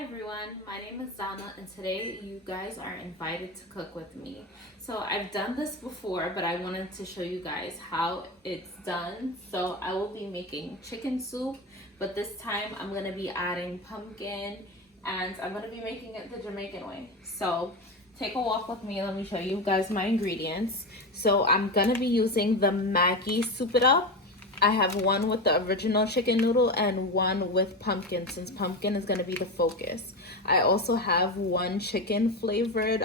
Hi everyone, my name is Donna and today you guys are invited to cook with me. So I've done this before, but I wanted to show you guys how it's done. So I will be making chicken soup, but this time I'm going to be adding pumpkin and I'm going to be making it the Jamaican way. So take a walk with me, let me show you guys my ingredients. So I'm going to be using the Maggi Soup It Up. I have one with the original chicken noodle and one with pumpkin, since pumpkin is going to be the focus. I also have one chicken flavored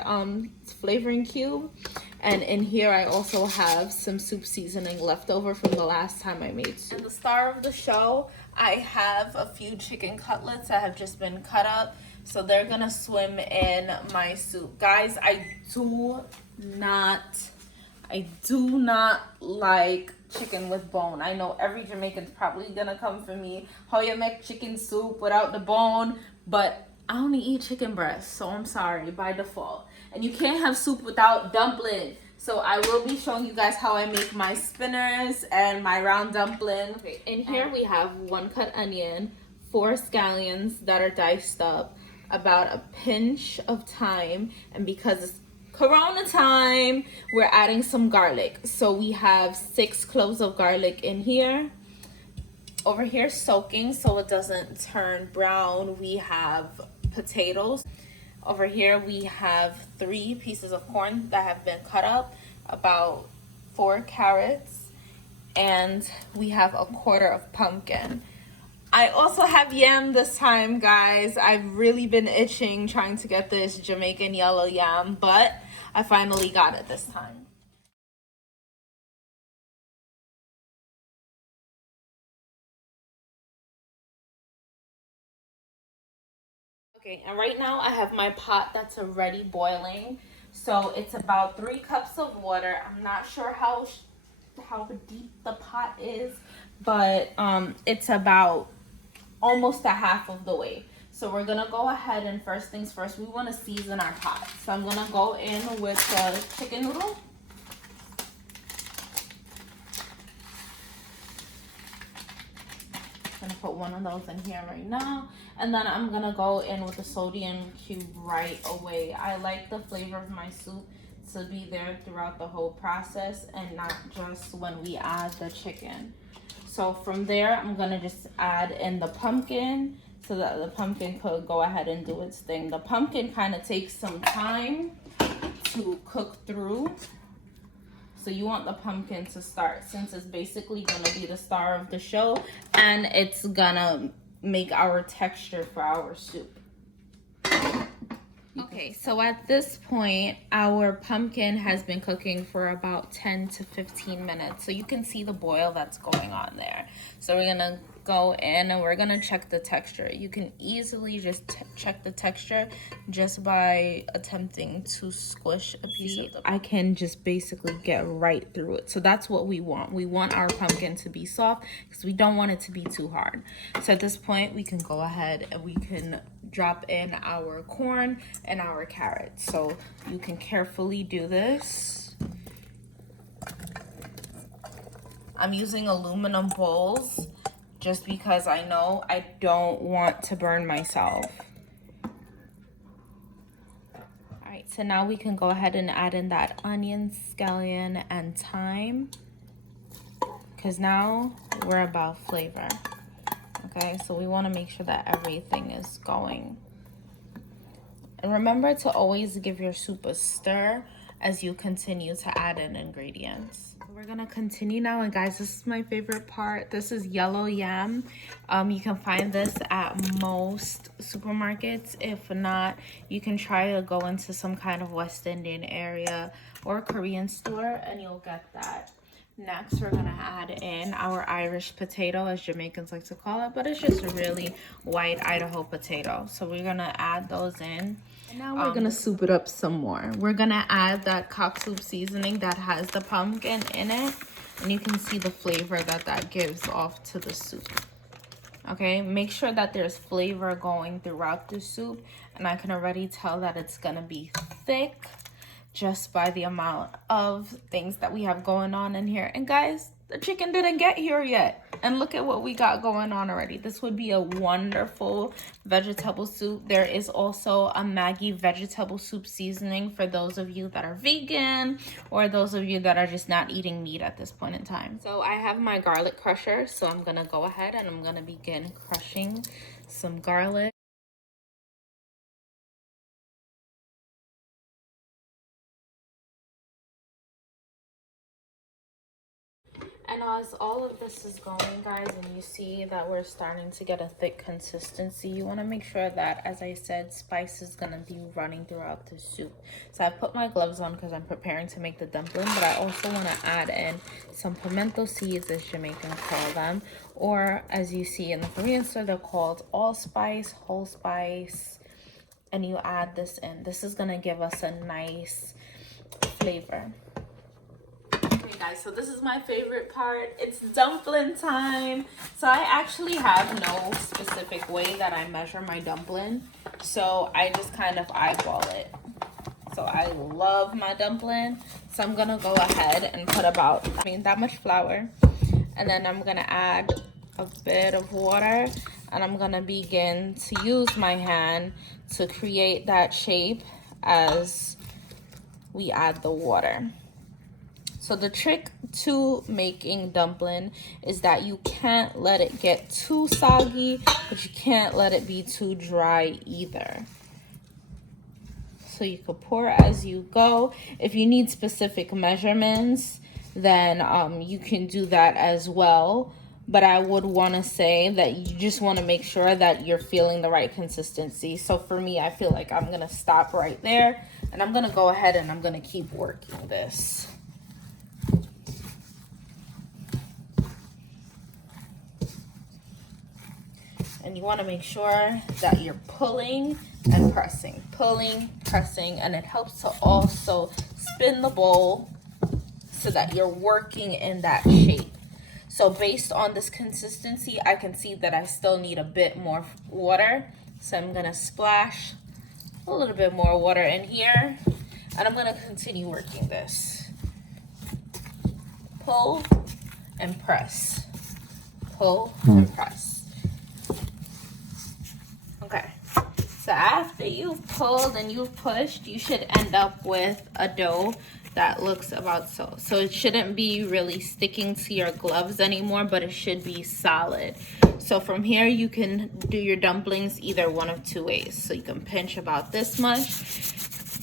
flavoring cube, and in here I also have some soup seasoning left over from the last time I made soup. And the star of the show, I have a few chicken cutlets that have just been cut up, so they're gonna swim in my soup. Guys, I do not like chicken with bone. I know every Jamaican's probably gonna come for me. How you make chicken soup without the bone? But I only eat chicken breast, so I'm sorry by default. And you can't have soup without dumpling. So I will be showing you guys how I make my spinners and my round dumpling. Okay, in here we have 1 cut onion, 4 scallions that are diced up, about a pinch of thyme, and because it's Corona time, we're adding some garlic. So we have 6 cloves of garlic in here. Over here soaking so it doesn't turn brown, we have potatoes. Over here we have 3 pieces of corn that have been cut up, about 4 carrots, and we have a quarter of pumpkin. I also have yam this time, guys. I've really been itching trying to get this Jamaican yellow yam, but I finally got it this time. Okay, and right now I have my pot that's already boiling. So it's about 3 cups of water. I'm not sure how deep the pot is, but it's about almost a half of the way. So we're gonna go ahead and first things first, we wanna season our pot. So I'm gonna go in with the chicken noodle. I'm gonna put one of those in here right now. And then I'm gonna go in with the sodium cube right away. I like the flavor of my soup to be there throughout the whole process and not just when we add the chicken. So from there, I'm gonna just add in the pumpkin so that the pumpkin could go ahead and do its thing. The pumpkin kind of takes some time to cook through. So you want the pumpkin to start, since it's basically gonna be the star of the show and it's gonna make our texture for our soup. Okay, so at this point, our pumpkin has been cooking for about 10 to 15 minutes. So you can see the boil that's going on there. So we're gonna go in and we're gonna check the texture. You can easily just check the texture just by attempting to squish a piece of the I can just basically get right through it. So that's what we want. We want our pumpkin to be soft because we don't want it to be too hard. So at this point, we can go ahead and we can drop in our corn and our carrots. So you can carefully do this. I'm using aluminum bowls just because I know I don't want to burn myself. All right, so now we can go ahead and add in that onion, scallion, and thyme, because now we're about flavor. Okay, so we want to make sure that everything is going. And remember to always give your soup a stir as you continue to add in ingredients. We're gonna continue now, and guys, this is my favorite part. This is yellow yam. You can find this at most supermarkets. If not, you can try to go into some kind of West Indian area or Korean store and you'll get that. Next, we're gonna add in our Irish potato, as Jamaicans like to call it, but it's just a really white Idaho potato. So we're gonna add those in. And now we're gonna soup it up some more. We're gonna add that cock soup seasoning that has the pumpkin in it, and you can see the flavor that gives off to the soup. Okay, make sure that there's flavor going throughout the soup, and I can already tell that it's gonna be thick just by the amount of things that we have going on in here. And guys, the chicken didn't get here yet. And look at what we got going on already. This would be a wonderful vegetable soup. There is also a Maggi vegetable soup seasoning for those of you that are vegan or those of you that are just not eating meat at this point in time. So I have my garlic crusher, so I'm gonna go ahead and I'm gonna begin crushing some garlic. And as all of this is going, guys, and you see that we're starting to get a thick consistency, you want to make sure that, as I said, spice is going to be running throughout the soup. So I put my gloves on because I'm preparing to make the dumpling, but I also want to add in some pimento seeds, as Jamaicans call them, or as you see in the Korean store, they're called all spice, whole spice, and you add this in. This is going to give us a nice flavor. Okay guys, so this is my favorite part. It's dumpling time. So I actually have no specific way that I measure my dumpling, so I just kind of eyeball it. So I love my dumpling, so I'm gonna go ahead and put about that much flour, and then I'm gonna add a bit of water, and I'm gonna begin to use my hand to create that shape as we add the water. So the trick to making dumpling is that you can't let it get too soggy, but you can't let it be too dry either. So you could pour as you go. If you need specific measurements, then you can do that as well. But I would want to say that you just want to make sure that you're feeling the right consistency. So for me, I feel like I'm going to stop right there, and I'm going to go ahead and I'm going to keep working this. And you want to make sure that you're pulling and pressing, and it helps to also spin the bowl so that you're working in that shape. So based on this consistency, I can see that I still need a bit more water. So I'm going to splash a little bit more water in here, and I'm going to continue working this. Pull and press. Pull and press. Okay, so after you've pulled and you've pushed, you should end up with a dough that looks about so. So it shouldn't be really sticking to your gloves anymore, but it should be solid. So from here, you can do your dumplings either one of two ways. So you can pinch about this much,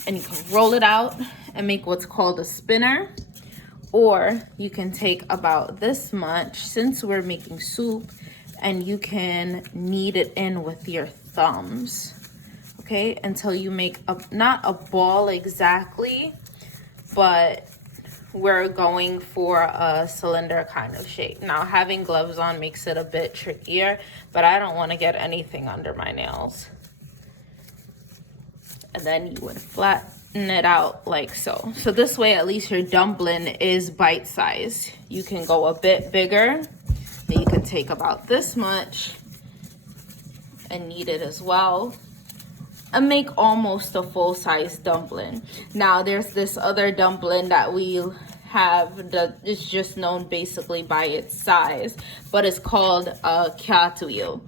and you can roll it out and make what's called a spinner. Or you can take about this much, since we're making soup, and you can knead it in with your thumbs, okay, until you make not a ball exactly, but we're going for a cylinder kind of shape. Now, having gloves on makes it a bit trickier, but I don't want to get anything under my nails. And then you would flatten it out like so. So this way, at least your dumpling is bite-sized. You can go a bit bigger. You can take about this much and knead it as well and make almost a full-size dumpling. Now there's this other dumpling that we have that is just known basically by its size, but it's called a cartwheel.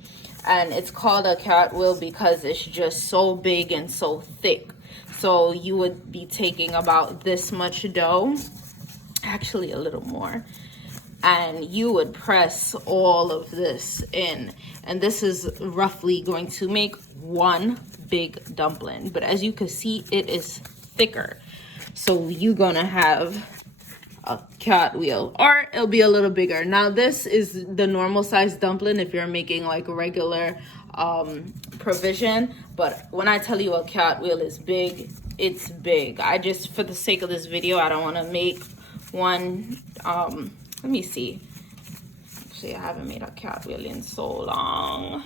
And it's called a cartwheel because it's just so big and so thick. So you would be taking about this much dough, actually a little more, and you would press all of this in, and this is roughly going to make one big dumpling. But as you can see, it is thicker, so you're gonna have a cartwheel, or it'll be a little bigger. Now this is the normal size dumpling if you're making like a regular provision, but when I tell you a cartwheel is big, it's big. I just, for the sake of this video, I don't want to make one let me see. Actually, I haven't made a cartwheel in so long.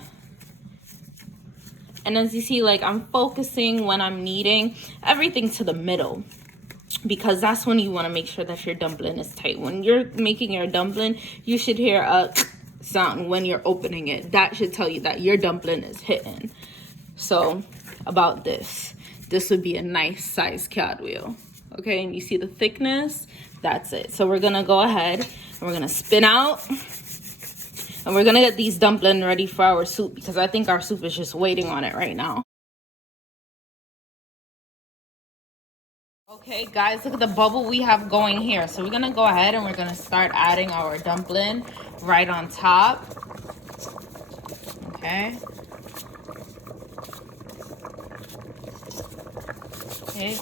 And as you see, like, I'm focusing when I'm kneading everything to the middle, because that's when you want to make sure that your dumpling is tight. When you're making your dumpling, you should hear a sound when you're opening it. That should tell you that your dumpling is hitting. So about this would be a nice size cartwheel. Okay, and you see the thickness? That's it. So we're gonna go ahead We're gonna spin out. And we're gonna get these dumplings ready for our soup because I think our soup is just waiting on it right now. Okay, guys, look at the bubble we have going here. So we're gonna go ahead and we're gonna start adding our dumpling right on top. Okay. Okay.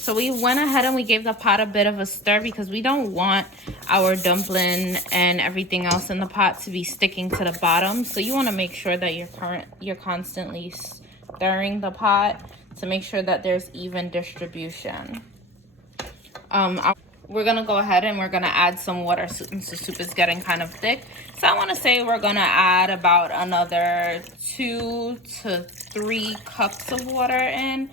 So we went ahead and we gave the pot a bit of a stir because we don't want our dumpling and everything else in the pot to be sticking to the bottom. So you want to make sure that you're constantly stirring the pot to make sure that there's even distribution. We're gonna go ahead and we're gonna add some water since the soup is getting kind of thick. So I want to say we're gonna add about another 2 to 3 cups of water in,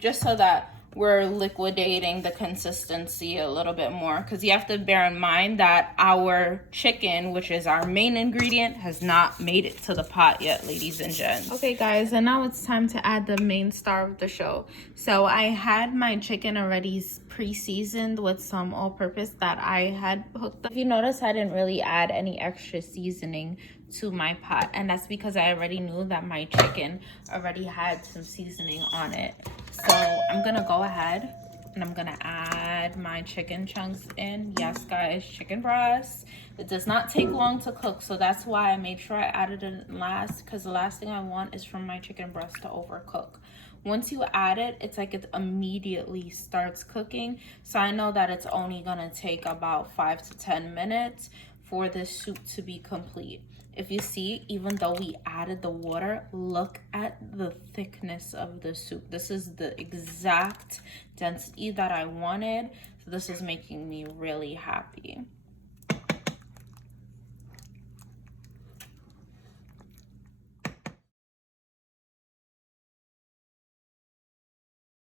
just so that we're liquidating the consistency a little bit more, because you have to bear in mind that our chicken, which is our main ingredient, has not made it to the pot yet, ladies and gents. Okay guys, and now it's time to add the main star of the show. So I had my chicken already pre-seasoned with some all-purpose that I had hooked up. If you notice, I didn't really add any extra seasoning to my pot, and that's because I already knew that my chicken already had some seasoning on it. So I'm gonna go ahead and I'm gonna add my chicken chunks in. Yes guys, chicken breast. It does not take long to cook, so that's why I made sure I added it last, because the last thing I want is for my chicken breast to overcook. Once you add it, it's like it immediately starts cooking. So I know that it's only gonna take about 5 to 10 minutes for this soup to be complete. If you see, even though we added the water, look at the thickness of the soup. This is the exact density that I wanted. So this is making me really happy.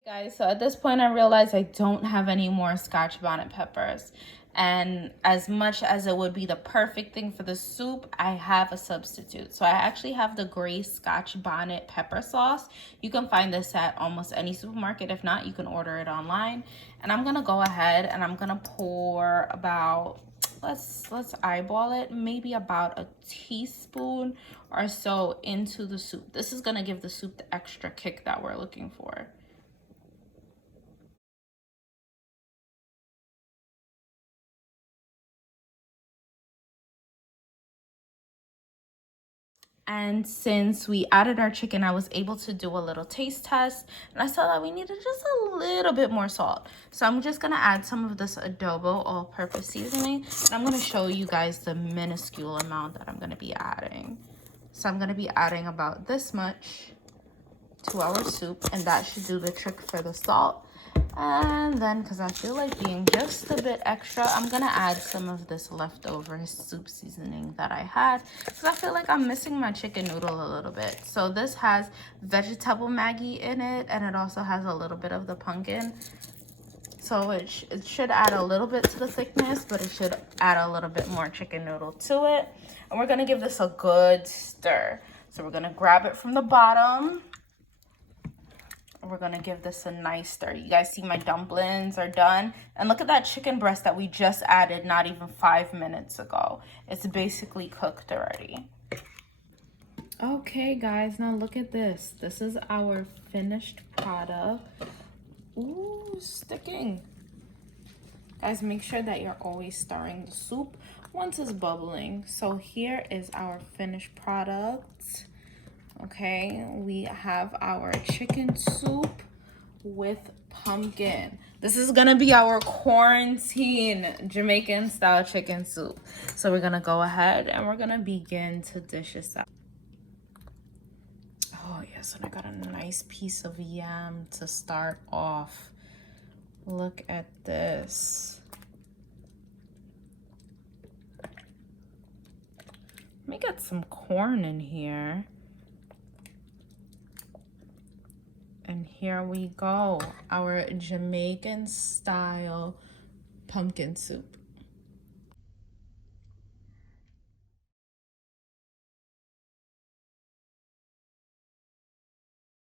Guys, so at this point I realized I don't have any more Scotch bonnet peppers, and as much as it would be the perfect thing for the soup, I have a substitute. So I actually have the gray Scotch bonnet pepper sauce. You can find this at almost any supermarket. If not, you can order it online. And I'm gonna go ahead and I'm gonna pour about, let's eyeball it, maybe about a teaspoon or so into the soup. This is gonna give the soup the extra kick that we're looking for. And since we added our chicken, I was able to do a little taste test, and I saw that we needed just a little bit more salt. So I'm just gonna add some of this Adobo all-purpose seasoning, and I'm gonna show you guys the minuscule amount that I'm gonna be adding. So I'm gonna be adding about this much to our soup, and that should do the trick for the salt. And then, because I feel like being just a bit extra, I'm gonna add some of this leftover soup seasoning that I had, because I feel like I'm missing my chicken noodle a little bit. So this has vegetable Maggi in it, and it also has a little bit of the pumpkin. So it should add a little bit to the thickness, but it should add a little bit more chicken noodle to it. And we're gonna give this a good stir. So we're gonna grab it from the bottom. We're gonna give this a nice stir. You guys see my dumplings are done, and look at that chicken breast that we just added not even 5 minutes ago. It's basically cooked already. Okay guys, now look at this. This is our finished product. Ooh, sticking. Guys, make sure that you're always stirring the soup once it's bubbling. So here is our finished product. Okay, we have our chicken soup with pumpkin. This is gonna be our quarantine Jamaican style chicken soup. So we're gonna go ahead and we're gonna begin to dish this out. Oh yes, and I got a nice piece of yam to start off. Look at this. Let me get some corn in here. And And here we go, our Jamaican style pumpkin soup.